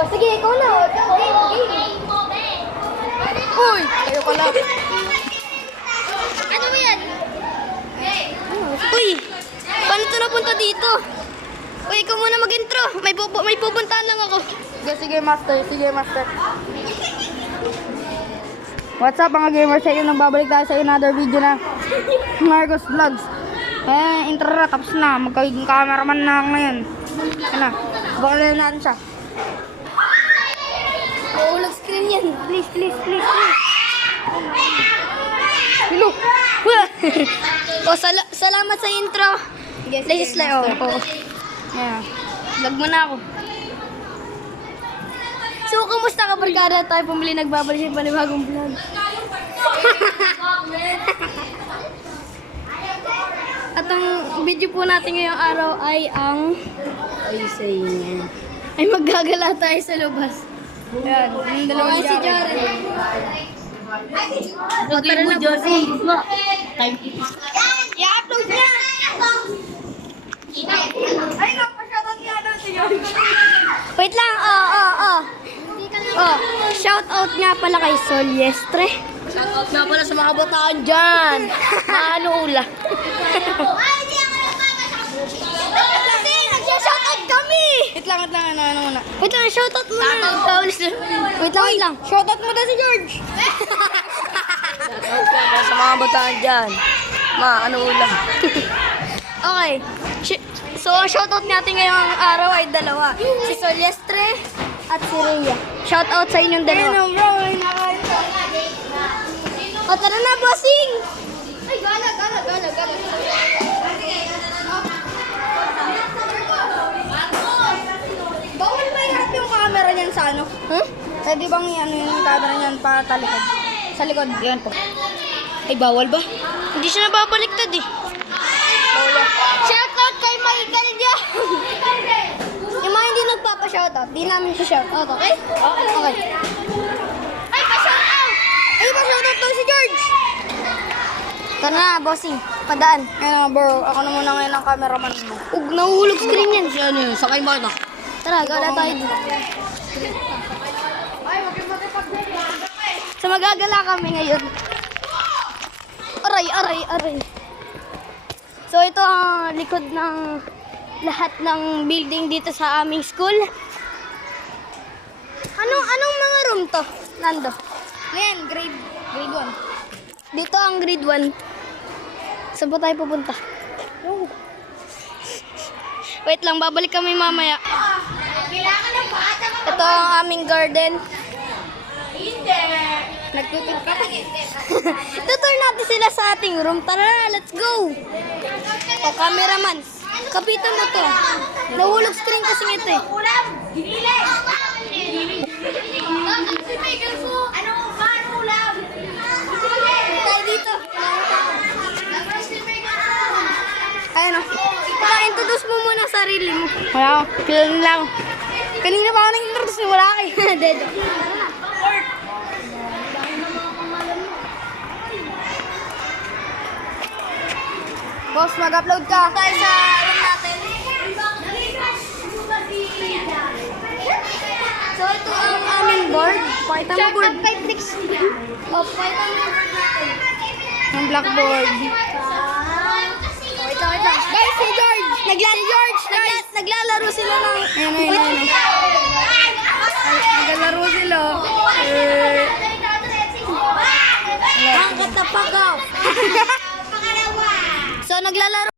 Oh, sige, ikaw na. Uy, kayo pala. Ano ba yan? Uy, paano ito napunta dito? Uy, ikaw muna mag-intro. May pupuntahan lang ako. Sige, master. What's up mga gamers? Sa iyo nang babalik tayo sa another video na Marcos Vlogs. Intro na, tapos na. Magkaging cameraman na ako ngayon. Ano? Bakalan natin siya. Uulag screen yan. Please. Hello! Oh, salamat sa intro. This is like, Yeah. vlog mo na ako. So, kumusta ka, barkada? Tayo pumili, nagbabalik yung panibagong vlog. At ang video po natin ngayong araw ay ang... Ay maggagala tayo sa labas. Ayan, yung dalawang Si Jared. Tara na, Josie. I-upload niya! Ay, napashoutout nga daw si George. Wait lang, shout out nga pala kay Soliestre. Shoutout nga pala sa mga bataan dyan. Maano ula. Kasi, nagsya-shoutout kami! Wait lang, ano muna. Wait lang, shoutout muna. Wait lang. Shoutout mo na si George. Shoutout ka sa mga bataan dyan. Ano ula. Okay. So, ang shoutout natin ngayong araw ay dalawa. Si Soliestre at si Rhea. Shoutout sa inyong dalawa. Bro, nakain ko. O, tara na, bossing! Ay, gala. Bawal ba iharap yung camera niyan sa ano? Pwede bang yung camera niyan patalikod? Sa likod, yan po. Ay, bawal ba? Hindi siya nababaliktad eh. Shoutout kay Michael dyan! Yung mga hindi nagpapa-shoutout, di namin siya shoutout, okay? Okay. Ay, pa-shoutout! Ay, pa-shoutout daw si George! Tara na, bossing. Padaan. Ayun bro, ako na muna ngayon ang cameraman mo. Nahulog screen yan. Ano yun? Sakay mo na. Tara, gala tayo dito. So, magagala kami ngayon. Aray. So, ito ang likod ng lahat ng building dito sa aming school. Anong mga room to? Nando? Ngayon, grade 1. Dito ang grade 1. Saan po tayo pupunta? Wait lang, babalik kami mamaya. Ito ang aming garden. Nagtutur ka pa. Tutur natin sila sa ating room. Tara, let's go! O, cameraman. Kapitan mo to. Nahulog screen kasi ito eh. Tayo dito. Ayan o. Introduce mo muna ang sarili mo. Wala ako. Kilala lang. Kanina pa ako nag-introduce. Wala ka eh. Dedo. Boss, mag-upload ka. Tayo sa room natin. So, ito ang aming board. Pakita mo board. O, pakita mo board natin. Ang blackboard. Wait lang. Guys, si George! Naglalaro sila ng... Ayun. Naglalaro sila. Ang katapagaw. So, naglalaro